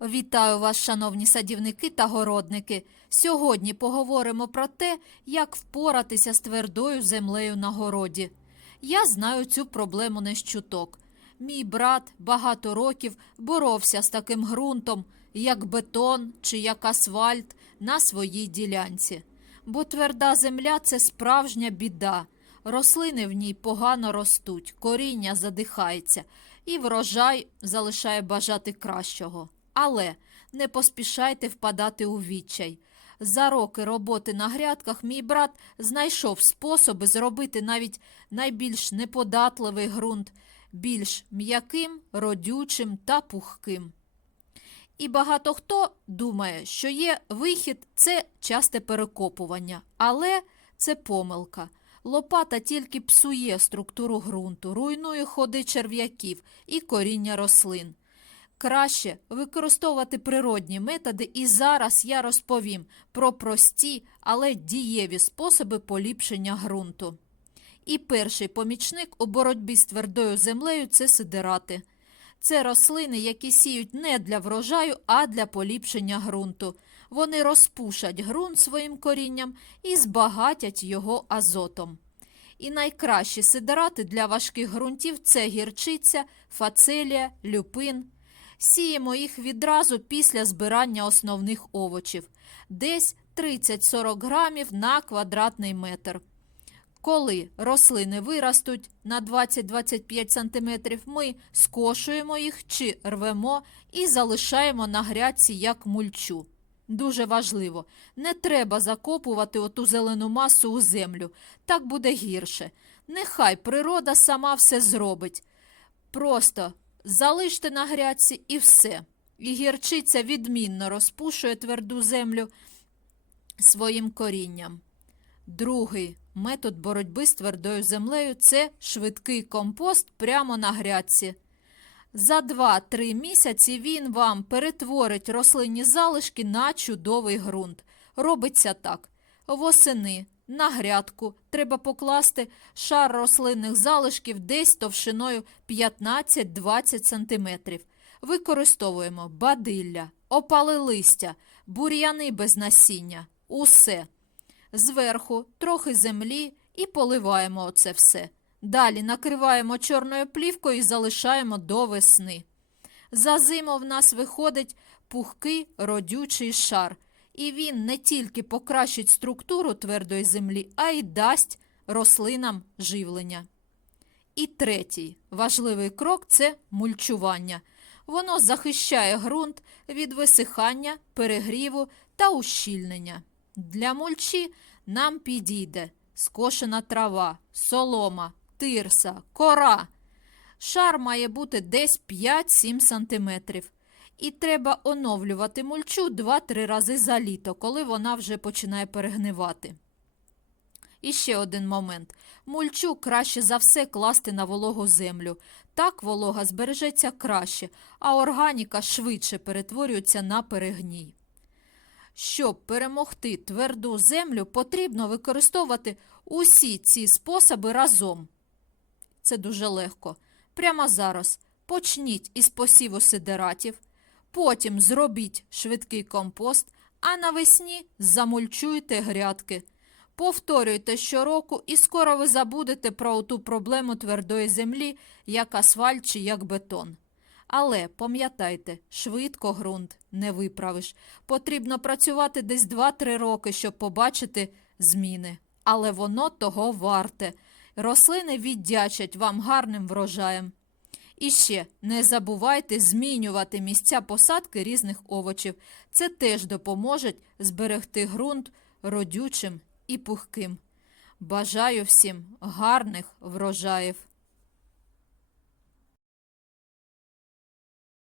Вітаю вас, шановні садівники та городники. Сьогодні поговоримо про те, як впоратися з твердою землею на городі. Я знаю цю проблему не з чуток. Мій брат багато років боровся з таким ґрунтом, як бетон чи як асфальт на своїй ділянці. Бо тверда земля це справжня біда. Рослини в ній погано ростуть, коріння задихається, і врожай залишає бажати кращого. Але не поспішайте впадати у відчай. За роки роботи на грядках мій брат знайшов способи зробити навіть найбільш неподатливий ґрунт більш м'яким, родючим та пухким. І багато хто думає, що є вихід це часте перекопування, але це помилка. Лопата тільки псує структуру ґрунту, руйнує ходи черв'яків і коріння рослин. Краще використовувати природні методи, і зараз я розповім про прості, але дієві способи поліпшення ґрунту. І перший помічник у боротьбі з твердою землею це сидирати. Це рослини, які сіють не для врожаю, а для поліпшення ґрунту. Вони розпушать ґрунт своїм корінням і збагатять його азотом. І найкращі сидирати для важких ґрунтів це гірчиця, фацелія, люпин. Сіємо їх відразу після збирання основних овочів, десь 30-40 грамів на квадратний метр. Коли рослини виростуть на 20-25 см, ми скошуємо їх чи рвемо і залишаємо на грядці як мульчу. Дуже важливо, не треба закопувати оту зелену масу у землю, так буде гірше. Нехай природа сама все зробить. Просто залиште на грядці і все. І гірчиця відмінно розпушує тверду землю своїм корінням. Другий метод боротьби з твердою землею це швидкий компост прямо на грядці. За 2-3 місяці він вам перетворить рослинні залишки на чудовий ґрунт. Робиться так: восени на грядку треба покласти шар рослинних залишків десь товщиною 15-20 см. Використовуємо бадилля, опали листя, бур'яни без насіння. Усе. Зверху трохи землі і поливаємо оце все. Далі накриваємо чорною плівкою і залишаємо до весни. За зиму в нас виходить пухкий родючий шар, і він не тільки покращить структуру твердої землі, а й дасть рослинам живлення. І третій важливий крок це мульчування. Воно захищає ґрунт від висихання, перегріву та ущільнення. Для мульчі нам підійде скошена трава, солома, тирса, кора. Шар має бути десь 5-7 см. І треба оновлювати мульчу 2-3 рази за літо, коли вона вже починає перегнивати. І ще один момент. Мульчу краще за все класти на вологу землю. Так волога збережеться краще, а органіка швидше перетворюється на перегній. Щоб перемогти тверду землю, потрібно використовувати усі ці способи разом. Це дуже легко. Прямо зараз почніть із посіву сидератів, потім зробіть швидкий компост, а навесні замульчуйте грядки. Повторюйте щороку, і скоро ви забудете про ту проблему твердої землі, як асфальт чи як бетон. Але пам'ятайте, швидко ґрунт не виправиш. Потрібно працювати десь 2-3 роки, щоб побачити зміни. Але воно того варте. Рослини віддячать вам гарним врожаєм. І ще не забувайте змінювати місця посадки різних овочів. Це теж допоможе зберегти ґрунт родючим і пухким. Бажаю всім гарних врожаїв!